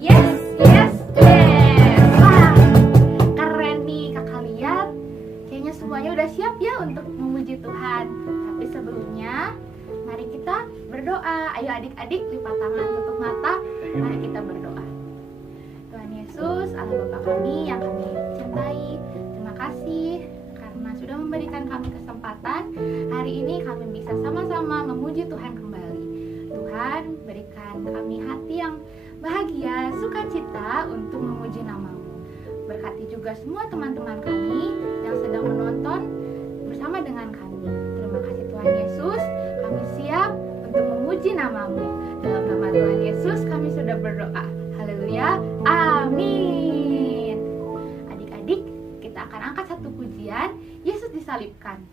Yes, yes, yes. Wah, keren nih kakak lihat. Kayaknya semuanya udah siap ya untuk memuji Tuhan. Tapi sebelumnya, mari kita berdoa. Ayo adik-adik, lipat tangan, tutup mata. Mari kita berdoa. Tuhan Yesus, Allah Bapa kami yang kami cintai, terima kasih karena sudah memberikan kami kesempatan. Hari ini kami bisa sama-sama memuji Tuhan kembali. Tuhan, berikan kami hati yang bahagia, sukacita untuk memuji nama-Mu. Berkati juga semua teman-teman kami yang sedang menonton bersama dengan kami. Terima kasih Tuhan Yesus, kami siap untuk memuji nama-Mu. Dalam nama Tuhan Yesus kami sudah berdoa. Haleluya, amin. Adik-adik, kita akan angkat satu pujian, Yesus disalibkan.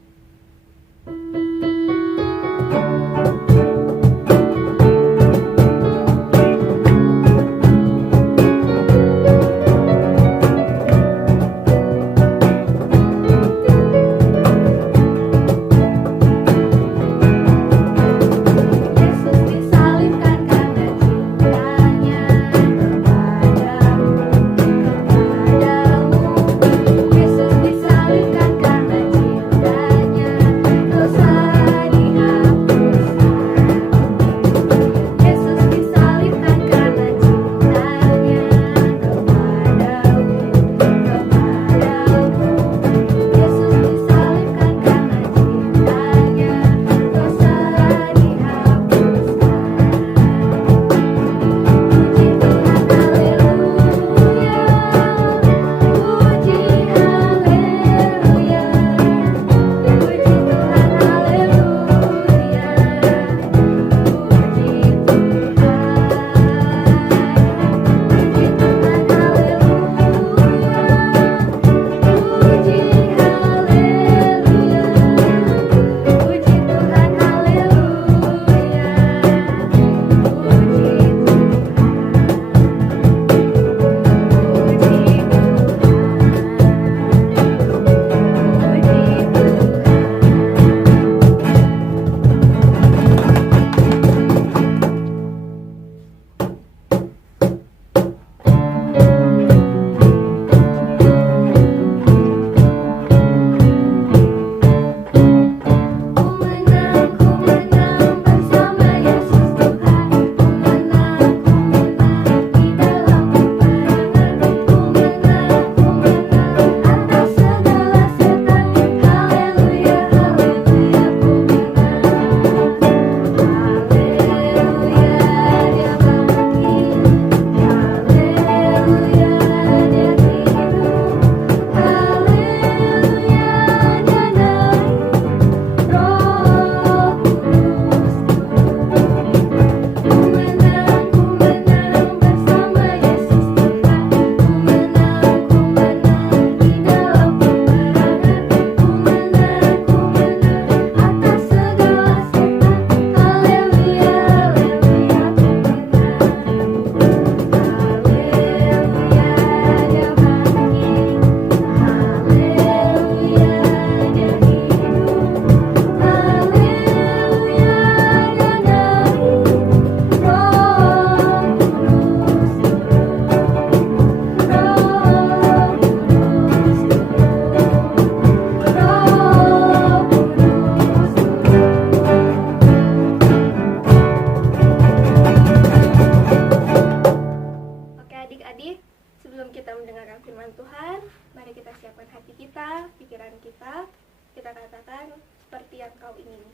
Kita katakan seperti yang Kau ingini.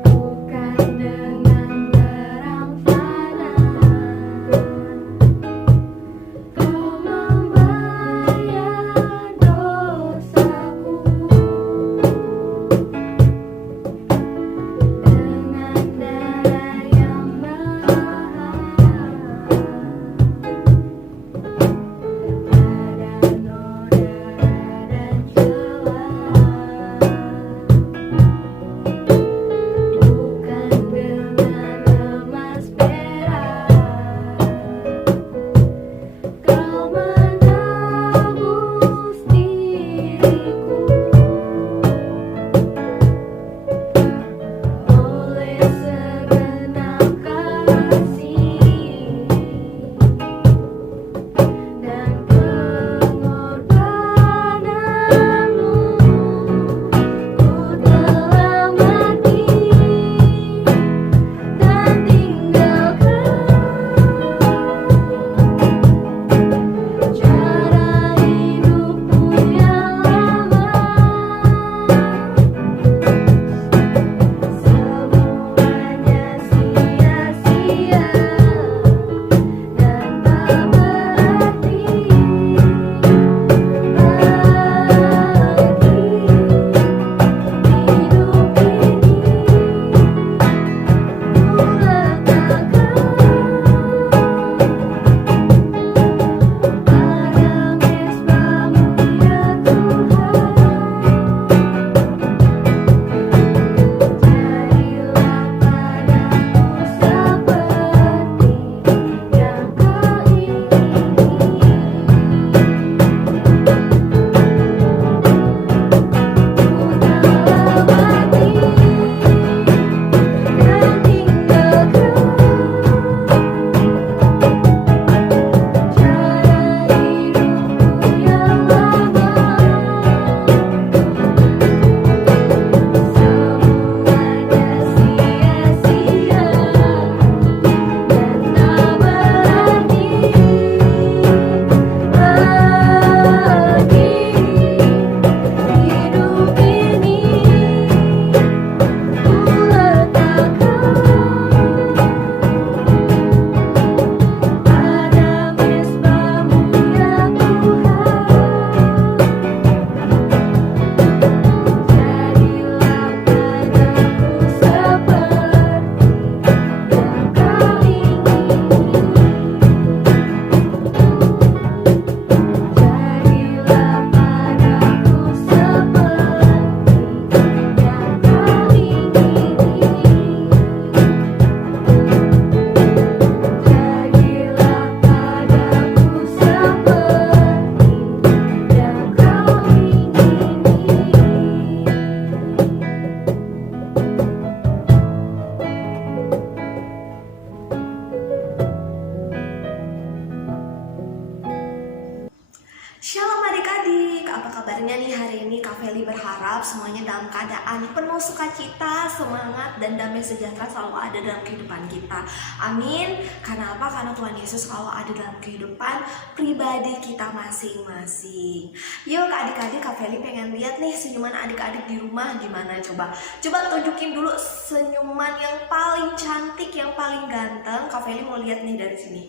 Bukan dengan perang adik-adik, apa kabarnya nih hari ini? Kak Feli berharap semuanya dalam keadaan penuh sukacita, semangat, dan damai sejahtera selalu ada dalam kehidupan kita. Amin. Karena apa? Karena Tuhan Yesus selalu ada dalam kehidupan pribadi kita masing-masing. Yuk adik-adik, Kak Feli pengen lihat nih senyuman adik-adik di rumah gimana coba. Coba tunjukin dulu senyuman yang paling cantik, yang paling ganteng. Kak Feli mau lihat nih dari sini.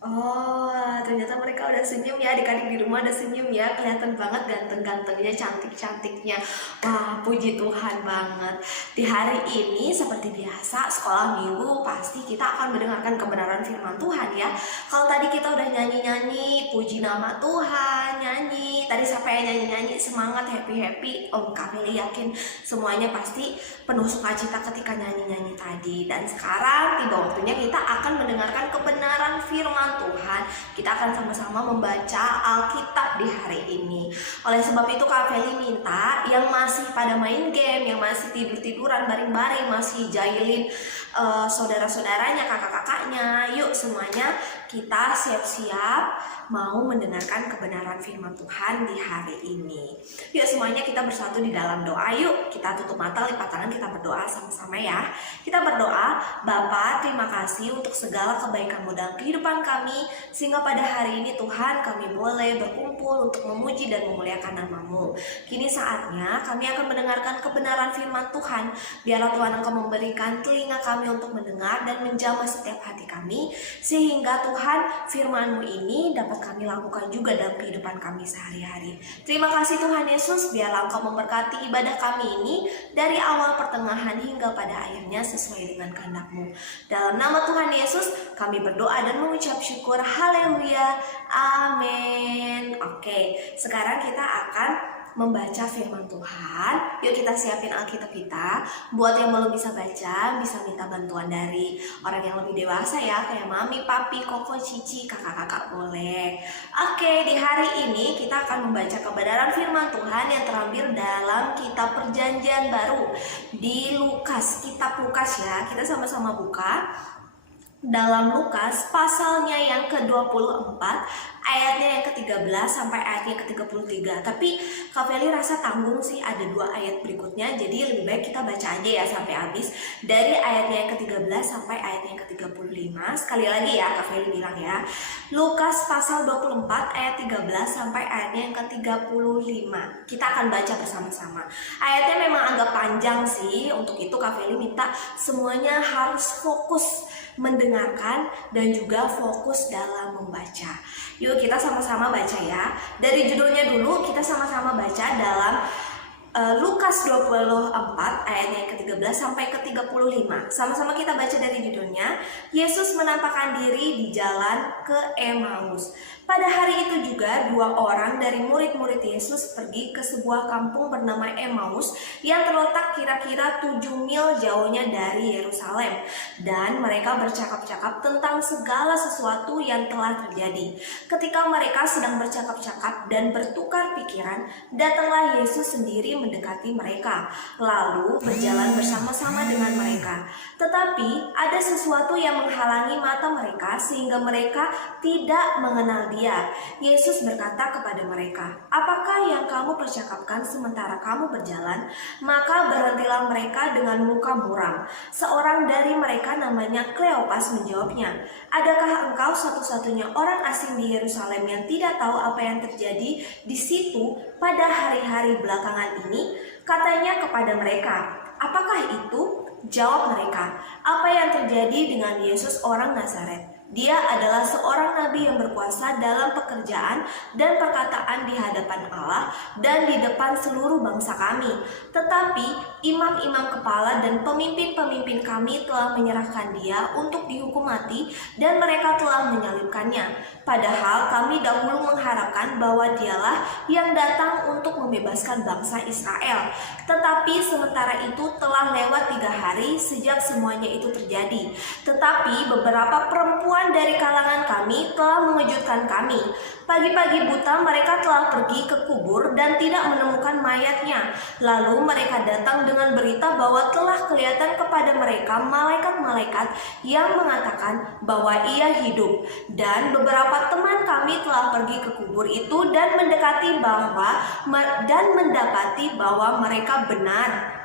Oh, ternyata mereka udah senyum ya, adik-adik di rumah udah senyum ya. Kelihatan banget ganteng-gantengnya, cantik-cantiknya. Wah, puji Tuhan banget. Di hari ini seperti biasa, sekolah minggu pasti kita akan mendengarkan kebenaran firman Tuhan ya. Kalau tadi kita udah nyanyi-nyanyi, puji nama Tuhan, nyanyi. Tadi siapa yang nyanyi-nyanyi, semangat, happy-happy. Oh, kami yakin semuanya pasti penuh sukacita ketika nyanyi-nyanyi tadi. Dan sekarang tiba waktunya kita akan mendengarkan kebenaran firman Tuhan. Kita akan sama-sama membaca Alkitab di hari ini. Oleh sebab itu Kak Feli minta yang masih pada main game, yang masih tidur-tiduran baring-baring, masih jahilin saudara-saudaranya, kakak-kakaknya, yuk semuanya kita siap-siap mau mendengarkan kebenaran firman Tuhan di hari ini. Yuk semuanya kita bersatu di dalam doa. Yuk kita tutup mata, lipat tangan, kita berdoa sama-sama ya. Kita berdoa, Bapa, terima kasih untuk segala kebaikan-Mu dalam kehidupan kami, sehingga pada hari ini Tuhan kami boleh berkumpul untuk memuji dan memuliakan nama-Mu. Kini saatnya kami akan mendengarkan kebenaran firman Tuhan. Biarlah Tuhan Engkau memberikan telinga kami untuk mendengar dan menjamah setiap hati kami, sehingga Tuhan firman-Mu ini dapat kami lakukan juga dalam kehidupan kami sehari-hari. Terima kasih Tuhan Yesus, biarlah Engkau memberkati ibadah kami ini dari awal, pertengahan, hingga pada akhirnya sesuai dengan kehendak-Mu. Dalam nama Tuhan Yesus kami berdoa dan mengucap syukur. Haleluya, amin. Oke, sekarang kita akan membaca firman Tuhan. Yuk kita siapin Alkitab kita. Buat yang belum bisa baca, bisa minta bantuan dari orang yang lebih dewasa ya, kayak mami, papi, koko, cici, kakak-kakak boleh. Oke, di hari ini kita akan membaca kebenaran firman Tuhan yang terambil dalam kitab Perjanjian Baru di Lukas, kitab Lukas ya. Kita sama-sama buka dalam Lukas pasalnya yang ke-24, ayatnya yang ke-13 sampai ayatnya ke-33. Tapi Kak Feli rasa tanggung sih ada 2 ayat berikutnya, jadi lebih baik kita baca aja ya sampai habis, dari ayatnya yang ke-13 sampai ayatnya yang ke-35. Sekali lagi ya Kak Feli bilang ya, Lukas pasal 24 ayat 13 sampai ayatnya yang ke-35. Kita akan baca bersama-sama. Ayatnya memang agak panjang sih, untuk itu Kak Feli minta semuanya harus fokus mendengarkan dan juga fokus dalam membaca. Yuk kita sama-sama baca ya. Dari judulnya dulu kita sama-sama baca dalam Lukas 24 ayatnya yang ke-13 sampai ke-35. Sama-sama kita baca dari judulnya. Yesus menampakkan diri di jalan ke Emmaus. Pada hari itu juga 2 orang dari murid-murid Yesus pergi ke sebuah kampung bernama Emmaus yang terletak kira-kira 7 mil jauhnya dari Yerusalem. Dan mereka bercakap-cakap tentang segala sesuatu yang telah terjadi. Ketika mereka sedang bercakap-cakap dan bertukar pikiran, datanglah Yesus sendiri mendekati mereka, lalu berjalan bersama-sama dengan mereka. Tetapi ada sesuatu yang menghalangi mata mereka sehingga mereka tidak mengenal Dia. Yesus berkata kepada mereka, "Apakah yang kamu percakapkan sementara kamu berjalan?" Maka berhentilah mereka dengan muka muram. Seorang dari mereka namanya Kleopas menjawabnya, "Adakah engkau satu-satunya orang asing di Yerusalem yang tidak tahu apa yang terjadi di situ pada hari-hari belakangan ini?" Katanya kepada mereka, "Apakah itu?" Jawab mereka, "Apa yang terjadi dengan Yesus orang Nazaret? Dia adalah seorang nabi yang berkuasa dalam pekerjaan dan perkataan di hadapan Allah dan di depan seluruh bangsa kami. Tetapi imam-imam kepala dan pemimpin-pemimpin kami telah menyerahkan Dia untuk dihukum mati dan mereka telah menyalibkannya. Padahal kami dahulu mengharapkan bahwa Dialah yang datang untuk membebaskan bangsa Israel. Tetapi sementara itu telah lewat 3 hari sejak semuanya itu terjadi. Tetapi beberapa perempuan perempuan dari kalangan kami telah mengejutkan kami. Pagi-pagi buta mereka telah pergi ke kubur dan tidak menemukan mayatnya. Lalu mereka datang dengan berita bahwa telah kelihatan kepada mereka malaikat-malaikat yang mengatakan bahwa ia hidup. Dan beberapa teman kami telah pergi ke kubur itu dan mendapati bahwa mereka benar.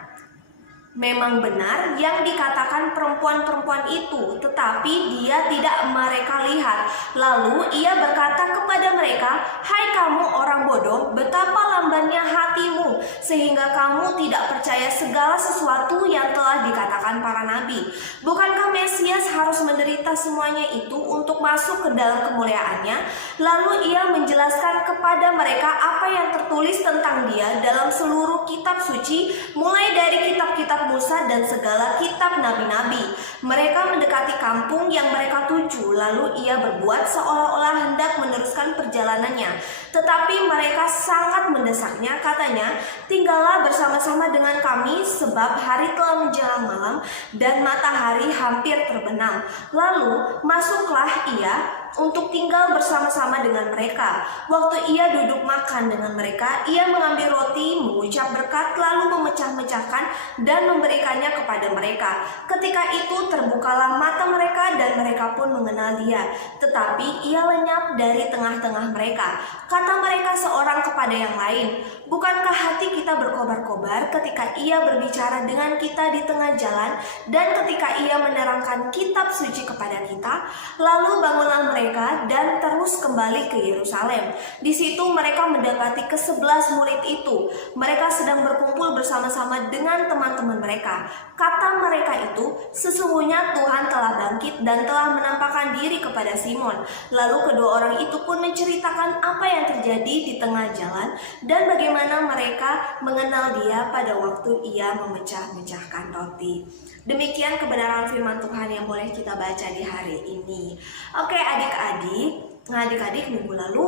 Memang benar yang dikatakan perempuan-perempuan itu, tetapi dia tidak mereka lihat. Lalu ia berkata kepada mereka, "Hai kamu orang bodoh, betapa lambannya hatimu, sehingga kamu tidak percaya segala sesuatu yang telah dikatakan para nabi. Bukankah Mesias harus menderita semuanya itu untuk masuk ke dalam kemuliaannya?" Lalu ia menjelaskan kepada mereka apa yang tertulis tentang dia dalam seluruh kitab suci, mulai dari kitab-kitab Musa dan segala kitab nabi-nabi. Mereka mendekati kampung yang mereka tuju, lalu ia berbuat seolah-olah hendak meneruskan perjalanannya. Tetapi mereka sangat mendesaknya, katanya, "Tinggallah bersama-sama dengan kami, sebab hari telah menjelang malam dan matahari hampir terbenam." Lalu masuklah ia untuk tinggal bersama-sama dengan mereka. Waktu ia duduk makan dengan mereka, ia mengambil roti, mengucap berkat, lalu memecah-mecahkan dan memberikannya kepada mereka. Ketika itu terbukalah mata mereka dan mereka pun mengenal dia. Tetapi ia lenyap dari tengah-tengah mereka. Kata mereka seorang kepada yang lain, "Bukankah hati kita berkobar-kobar ketika ia berbicara dengan kita di tengah jalan dan ketika ia menerangkan kitab suci kepada kita?" Lalu bangunlah mereka dan terus kembali ke Yerusalem. Di situ mereka mendapati ke-11 murid itu. Mereka sedang berkumpul bersama-sama dengan teman-teman mereka. Kata mereka itu, "Sesungguhnya Tuhan telah bangkit dan telah menampakkan diri kepada Simon." Lalu kedua orang itu pun menceritakan apa yang terjadi di tengah jalan dan bagaimana mereka mengenal dia pada waktu ia memecah-mecahkan roti. Demikian kebenaran firman Tuhan yang boleh kita baca di hari ini. Oke adik-adik, minggu lalu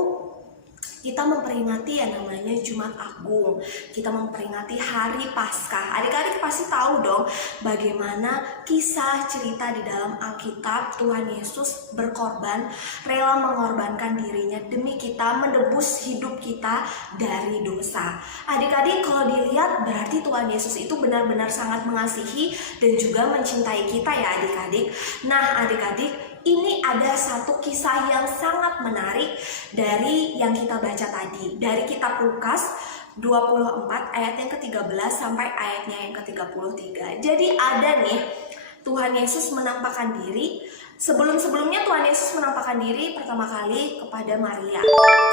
kita memperingati yang namanya Jumat Agung. Kita memperingati Hari Paskah. Adik-adik pasti tahu dong bagaimana kisah cerita di dalam Alkitab Tuhan Yesus berkorban, rela mengorbankan dirinya demi kita, menebus hidup kita dari dosa. Adik-adik kalau dilihat berarti Tuhan Yesus itu benar-benar sangat mengasihi dan juga mencintai kita ya adik-adik. Nah adik-adik, ini ada satu kisah yang sangat menarik dari yang kita baca tadi, dari kitab Lukas 24 ayat yang ke-13 sampai ayatnya yang ke-33. Jadi ada nih, Tuhan Yesus menampakkan diri. Sebelum-sebelumnya Tuhan Yesus menampakkan diri pertama kali kepada Maria.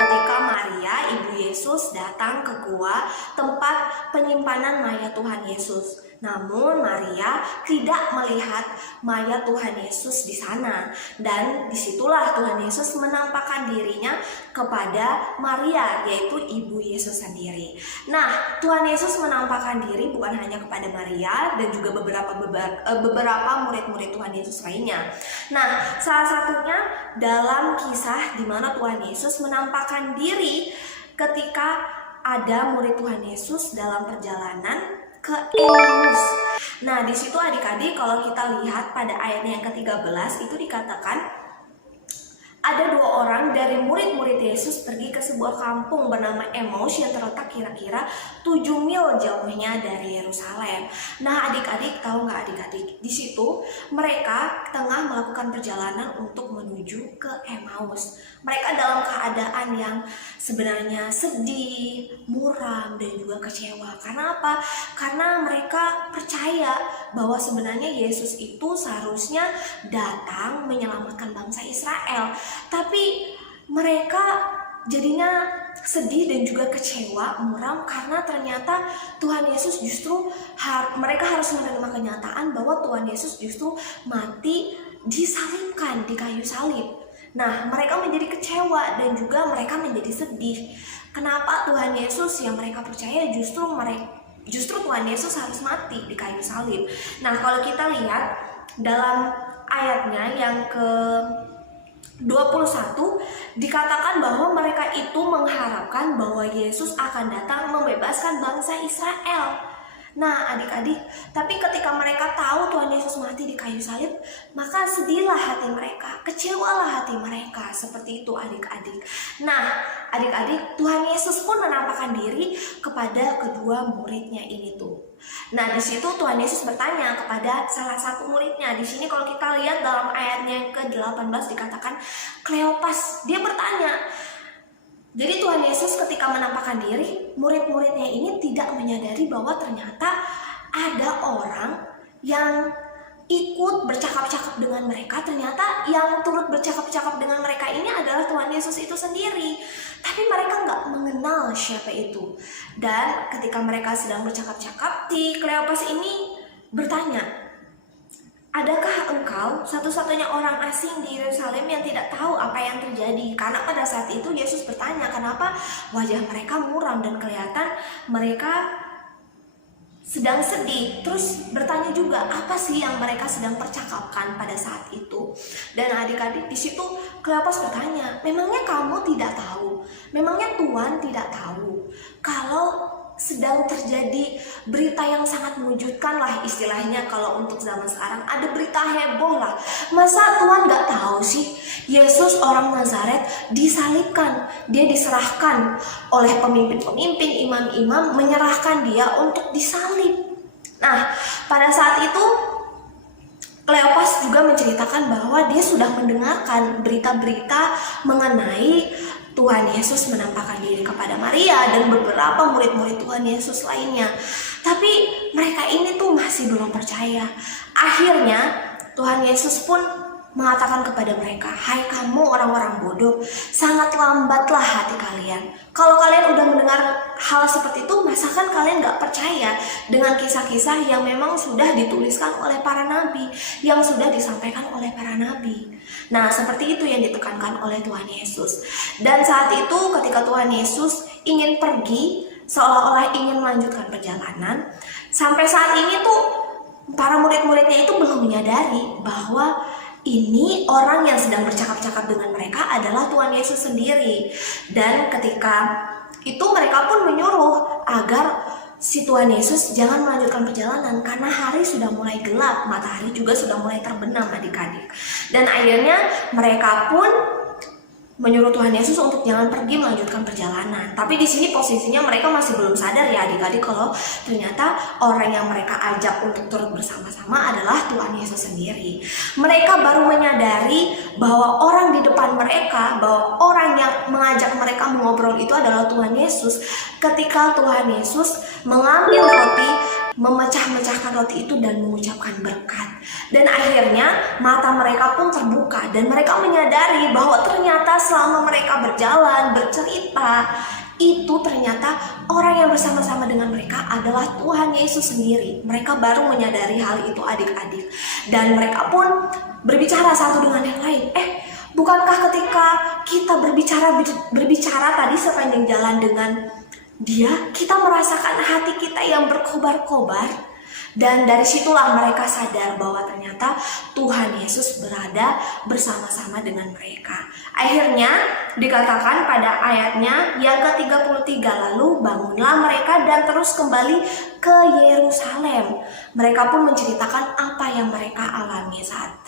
Ketika Maria, ibu Yesus, datang ke gua tempat penyimpanan mayat Tuhan Yesus. Namun Maria tidak melihat mayat Tuhan Yesus di sana. Dan disitulah Tuhan Yesus menampakkan dirinya kepada Maria, yaitu ibu Yesus sendiri. Nah, Tuhan Yesus menampakkan diri bukan hanya kepada Maria dan juga beberapa murid-murid Tuhan Yesus lainnya. Nah, salah satunya dalam kisah di mana Tuhan Yesus menampakkan diri ketika ada murid Tuhan Yesus dalam perjalanan ke Emmaus. Nah, di situ adik-adik kalau kita lihat pada ayatnya yang ke-13 itu dikatakan ada dua orang dari murid-murid Yesus pergi ke sebuah kampung bernama Emmaus yang terletak kira-kira 7 mil jauhnya dari Yerusalem. Nah, adik-adik tahu nggak adik-adik? Di situ mereka tengah melakukan perjalanan untuk menuju ke Emmaus. Mereka dalam keadaan yang sebenarnya sedih, muram, dan juga kecewa. Karena apa? Karena mereka percaya bahwa sebenarnya Yesus itu seharusnya datang menyelamatkan bangsa Israel. Tapi mereka jadinya sedih dan juga kecewa, muram, karena ternyata Tuhan Yesus justru mereka harus menerima kenyataan bahwa Tuhan Yesus justru mati disalibkan di kayu salib. Nah, mereka menjadi kecewa dan juga mereka menjadi sedih. Kenapa Tuhan Yesus yang mereka percaya justru Tuhan Yesus harus mati di kayu salib. Nah, kalau kita lihat dalam ayatnya yang ke-21 dikatakan bahwa mereka itu mengharapkan bahwa Yesus akan datang membebaskan bangsa Israel. Nah adik-adik, tapi ketika mereka tahu Tuhan Yesus mati di kayu salib, maka sedihlah hati mereka, kecewalah hati mereka, seperti itu adik-adik. Nah adik-adik, Tuhan Yesus pun menampakkan diri kepada kedua muridnya ini tuh. Nah di situ Tuhan Yesus bertanya kepada salah satu muridnya. Di sini kalau kita lihat dalam ayatnya yang ke-18 dikatakan Kleopas, dia bertanya. Jadi Tuhan Yesus ketika menampakkan diri, murid-muridnya ini tidak menyadari bahwa ternyata ada orang yang ikut bercakap-cakap dengan mereka. Ternyata yang turut bercakap-cakap dengan mereka ini adalah Tuhan Yesus itu sendiri. Tapi mereka nggak mengenal siapa itu. Dan ketika mereka sedang bercakap-cakap, si Kleopas ini bertanya, adakah engkau satu-satunya orang asing di Yerusalem yang tidak tahu apa yang terjadi? Karena pada saat itu Yesus bertanya kenapa wajah mereka muram dan kelihatan mereka sedang sedih. Terus bertanya juga apa sih yang mereka sedang percakapkan pada saat itu. Dan adik-adik di situ Kleopas bertanya, memangnya kamu tidak tahu? Memangnya Tuhan tidak tahu kalau sedang terjadi berita yang sangat mengejutkan lah istilahnya kalau untuk zaman sekarang, ada berita heboh lah. Masa Tuhan gak tahu sih Yesus orang Nazaret disalibkan, dia diserahkan oleh pemimpin-pemimpin, imam-imam, menyerahkan dia untuk disalib. Nah pada saat itu Kleopas juga menceritakan bahwa dia sudah mendengarkan berita-berita mengenai Tuhan Yesus menampakkan diri kepada Maria dan beberapa murid-murid Tuhan Yesus lainnya. Tapi mereka ini tuh masih belum percaya. Akhirnya Tuhan Yesus pun mengatakan kepada mereka, hai kamu orang-orang bodoh, sangat lambatlah hati kalian. Kalau kalian udah mendengar hal seperti itu, masakan kalian gak percaya dengan kisah-kisah yang memang sudah dituliskan oleh para nabi, yang sudah disampaikan oleh para nabi. Nah seperti itu yang ditekankan oleh Tuhan Yesus. Dan saat itu ketika Tuhan Yesus ingin pergi, seolah-olah ingin melanjutkan perjalanan, sampai saat ini tuh para murid-muridnya itu belum menyadari bahwa ini orang yang sedang bercakap-cakap dengan mereka adalah Tuhan Yesus sendiri. Dan ketika itu mereka pun menyuruh agar si Tuhan Yesus jangan melanjutkan perjalanan karena hari sudah mulai gelap, matahari juga sudah mulai terbenam adik-adik. Dan akhirnya mereka pun menyuruh Tuhan Yesus untuk jangan pergi melanjutkan perjalanan. Tapi di sini posisinya mereka masih belum sadar ya adik-adik kalau ternyata orang yang mereka ajak untuk turut bersama-sama adalah Tuhan Yesus sendiri. Mereka baru menyadari bahwa orang di depan mereka, bahwa orang yang mengajak mereka mengobrol itu adalah Tuhan Yesus ketika Tuhan Yesus mengambil roti, memecah-mecahkan roti itu dan mengucapkan berkat. Dan akhirnya mata mereka pun terbuka dan mereka menyadari bahwa ternyata selama mereka berjalan, bercerita, itu ternyata orang yang bersama-sama dengan mereka adalah Tuhan Yesus sendiri. Mereka baru menyadari hal itu adik-adik. Dan mereka pun berbicara satu dengan yang lain. Bukankah ketika kita berbicara tadi sepanjang jalan dengan dia, kita merasakan hati kita yang berkobar-kobar? Dan dari situlah mereka sadar bahwa ternyata Tuhan Yesus berada bersama-sama dengan mereka. Akhirnya dikatakan pada ayatnya yang ke-33, lalu bangunlah mereka dan terus kembali ke Yerusalem. Mereka pun menceritakan apa yang mereka alami saat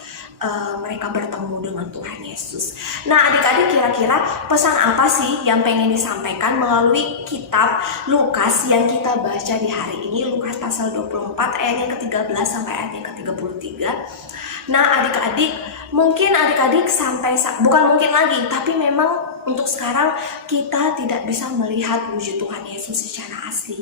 mereka bertemu dengan Tuhan Yesus. Nah adik-adik, kira-kira pesan apa sih yang pengen disampaikan melalui kitab Lukas yang kita baca di hari ini, Lukas pasal 24 ayat yang ke-13 sampai ayat yang ke-33. Nah adik-adik, mungkin adik-adik bukan mungkin lagi, tapi memang untuk sekarang kita tidak bisa melihat wujud Tuhan Yesus secara asli.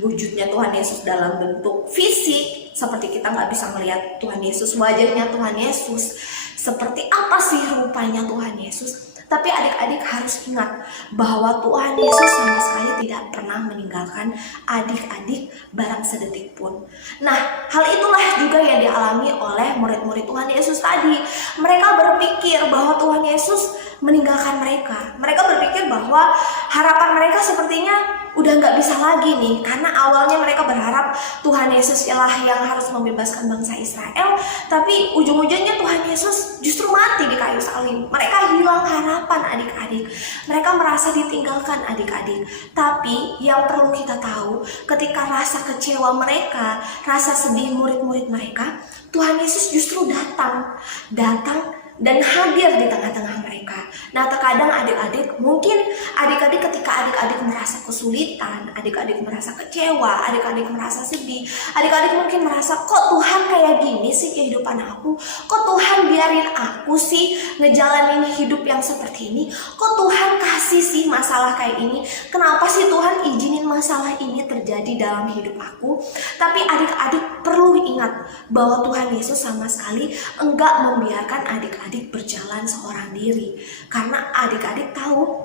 Wujudnya Tuhan Yesus dalam bentuk fisik, seperti kita nggak bisa melihat Tuhan Yesus, wajahnya Tuhan Yesus seperti apa sih rupanya Tuhan Yesus. Tapi adik-adik harus ingat bahwa Tuhan Yesus sama sekali tidak pernah meninggalkan adik-adik barang sedetik pun. Nah, hal itulah juga yang dialami oleh murid-murid Tuhan Yesus tadi. Mereka berpikir bahwa Tuhan Yesus meninggalkan mereka. Mereka berpikir bahwa harapan mereka sepertinya udah nggak bisa lagi nih, karena awalnya mereka berharap Tuhan Yesus ialah yang harus membebaskan bangsa Israel, tapi ujung-ujungnya Tuhan Yesus justru mati di kayu salib. Mereka hilang harapan adik-adik, mereka merasa ditinggalkan adik-adik. Tapi yang perlu kita tahu, ketika rasa kecewa mereka, rasa sedih murid-murid mereka, Tuhan Yesus justru datang dan hadir di tengah-tengah mereka. Nah, terkadang adik-adik, mungkin adik-adik ketika adik-adik merasa kesulitan, adik-adik merasa kecewa, adik-adik merasa sedih, adik-adik mungkin merasa, kok Tuhan kayak gini sih kehidupan aku? Kok Tuhan biarin aku sih ngejalanin hidup yang seperti ini? Kok Tuhan kasih sih masalah kayak ini? Kenapa sih Tuhan izinin masalah ini terjadi dalam hidup aku? Tapi adik-adik perlu ingat bahwa Tuhan Yesus sama sekali enggak membiarkan adik-adik berjalan seorang diri, karena adik-adik tahu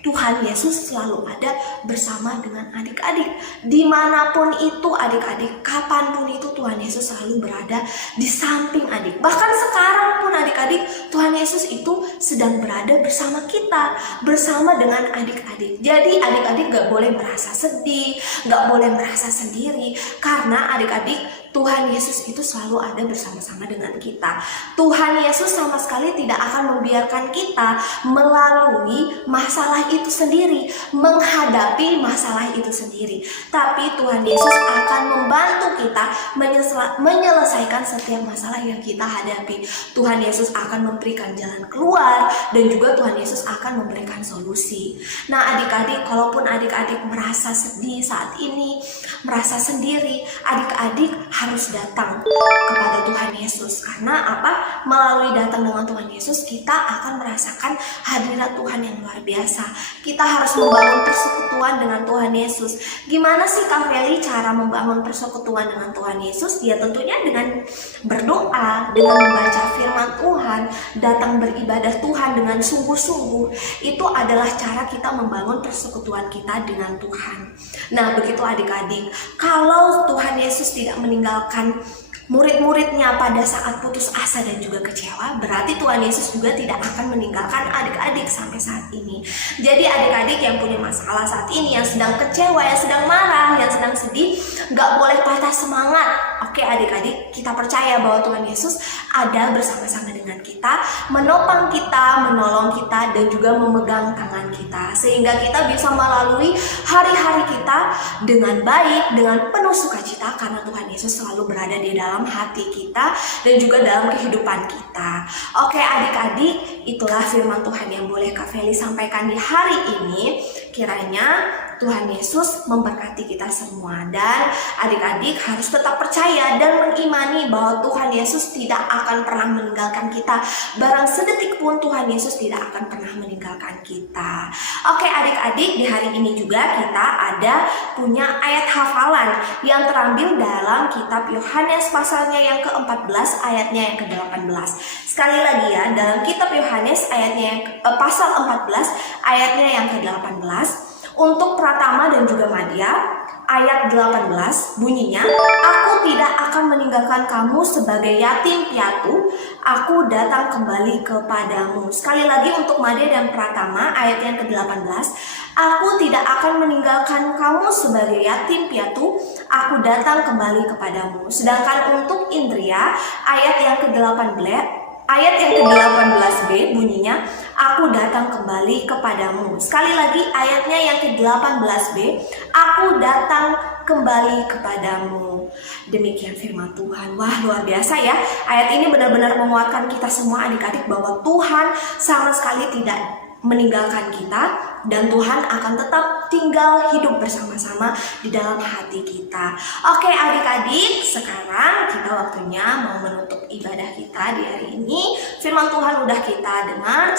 Tuhan Yesus selalu ada bersama dengan adik-adik. Dimanapun itu adik-adik, kapanpun itu Tuhan Yesus selalu berada di samping adik. Bahkan sekarang pun adik-adik, Tuhan Yesus itu sedang berada bersama kita, bersama dengan adik-adik. Jadi adik-adik gak boleh merasa sedih, gak boleh merasa sendiri, karena adik-adik, Tuhan Yesus itu selalu ada bersama-sama dengan kita. Tuhan Yesus sama sekali tidak akan membiarkan kita melalui masalah itu sendiri, menghadapi masalah itu sendiri. Tapi Tuhan Yesus akan membantu kita menyelesaikan setiap masalah yang kita hadapi. Tuhan Yesus akan memberikan jalan keluar, dan juga Tuhan Yesus akan memberikan solusi. Nah adik-adik, kalaupun adik-adik merasa sedih saat ini, merasa sendiri, adik-adik harus datang kepada Tuhan Yesus. Karena apa? Melalui datang dengan Tuhan Yesus, kita akan merasakan hadirat Tuhan yang luar biasa. Kita harus membangun persekutuan dengan Tuhan Yesus. Gimana sih Kak Feli cara membangun persekutuan dengan Tuhan Yesus? Ya tentunya dengan berdoa, dengan membaca firman Tuhan, datang beribadah Tuhan dengan sungguh-sungguh. Itu adalah cara kita membangun persekutuan kita dengan Tuhan. Nah begitu adik-adik, kalau Tuhan Yesus tidak meninggalkan murid-muridnya pada saat putus asa dan juga kecewa, berarti Tuhan Yesus juga tidak akan meninggalkan adik-adik sampai saat ini. Jadi adik-adik yang punya masalah saat ini, yang sedang kecewa, yang sedang marah, yang sedang sedih, gak boleh patah semangat. Oke adik-adik, kita percaya bahwa Tuhan Yesus ada bersama-sama dengan kita, menopang kita, menolong kita, dan juga memegang tangan kita, sehingga kita bisa melalui hari-hari kita dengan baik, dengan penuh sukacita, karena Tuhan Yesus selalu berada di dalam hati kita dan juga dalam kehidupan kita. Oke adik-adik, itulah firman Tuhan yang boleh Kak Feli sampaikan di hari ini. Kiranya Tuhan Yesus memberkati kita semua, dan adik-adik harus tetap percaya dan mengimani bahwa Tuhan Yesus tidak akan pernah meninggalkan kita. Barang sedetik pun Tuhan Yesus tidak akan pernah meninggalkan kita. Oke adik-adik, di hari ini juga kita ada punya ayat hafalan yang terambil dalam kitab Yohanes pasalnya yang ke-14 ayatnya yang ke-18. Sekali lagi ya, dalam kitab Yohanes ayatnya pasal 14 ayatnya yang ke-18. Untuk Pratama dan juga Madya, ayat 18 bunyinya, aku tidak akan meninggalkan kamu sebagai yatim piatu, aku datang kembali kepadamu. Sekali lagi untuk Madya dan Pratama, ayat yang ke-18, aku tidak akan meninggalkan kamu sebagai yatim piatu, aku datang kembali kepadamu. Sedangkan untuk Indria, ayat yang ke-18, ayat yang ke-18b bunyinya, aku datang kembali kepadamu. Sekali lagi ayatnya yang ke-18b, aku datang kembali kepadamu. Demikian firman Tuhan. Wah luar biasa ya. Ayat ini benar-benar menguatkan kita semua adik-adik bahwa Tuhan sama sekali tidak meninggalkan kita, dan Tuhan akan tetap tinggal hidup bersama-sama di dalam hati kita. Oke adik-adik, sekarang kita waktunya mau menutup ibadah kita di hari ini. Firman Tuhan udah kita dengar.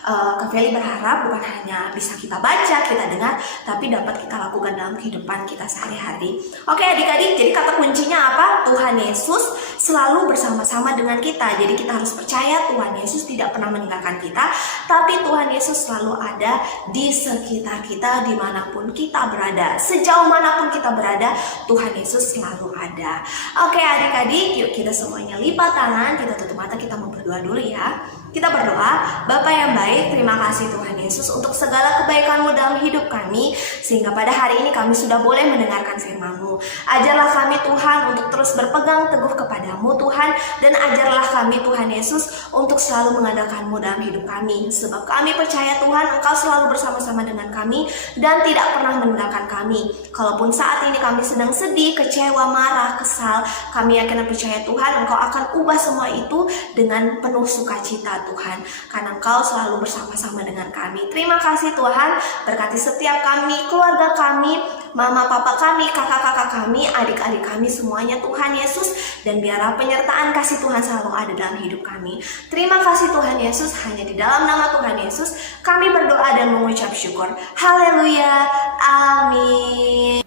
Kak Feli berharap bukan hanya bisa kita baca, kita dengar, tapi dapat kita lakukan dalam kehidupan kita sehari-hari. Oke adik-adik, jadi kata kuncinya apa? Tuhan Yesus selalu bersama-sama dengan kita. Jadi kita harus percaya Tuhan Yesus tidak pernah meninggalkan kita, tapi Tuhan Yesus selalu ada di sekitar kita dimanapun kita berada. Sejauh manapun kita berada, Tuhan Yesus selalu ada. Oke adik-adik, yuk kita semuanya lipat tangan, kita tutup mata, kita mau berdoa dulu ya. Kita berdoa, Bapa yang baik, terima kasih Tuhan Yesus untuk segala kebaikan-Mu dalam hidup kami, sehingga pada hari ini kami sudah boleh mendengarkan firman-Mu. Ajarlah kami Tuhan untuk terus berpegang teguh kepadamu Tuhan, dan ajarlah kami Tuhan Yesus untuk selalu mengandalkan-Mu dalam hidup kami. Sebab kami percaya Tuhan, Engkau selalu bersama-sama dengan kami dan tidak pernah meninggalkan kami. Kalaupun saat ini kami sedang sedih, kecewa, marah, kesal, kami yakin dan percaya Tuhan, Engkau akan ubah semua itu dengan penuh sukacita Tuhan, karena Engkau selalu bersama-sama dengan kami. Terima kasih Tuhan, berkati setiap kami, keluarga kami, mama papa kami, kakak-kakak kami, adik-adik kami semuanya Tuhan Yesus, dan biarlah penyertaan kasih Tuhan selalu ada dalam hidup kami. Terima kasih Tuhan Yesus, hanya di dalam nama Tuhan Yesus kami berdoa dan mengucap syukur. Haleluya, amin.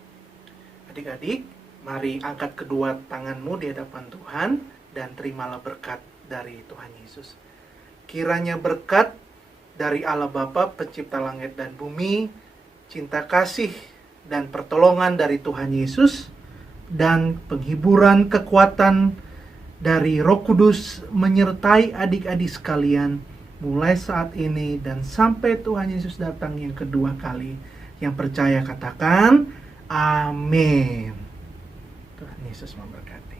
Adik-adik, mari angkat kedua tanganmu di hadapan Tuhan dan terimalah berkat dari Tuhan Yesus. Kiranya berkat dari Allah Bapa pencipta langit dan bumi, cinta kasih dan pertolongan dari Tuhan Yesus, dan penghiburan kekuatan dari Roh Kudus menyertai adik-adik sekalian mulai saat ini dan sampai Tuhan Yesus datang yang kedua kali. Yang percaya katakan amin. Tuhan Yesus memberkati.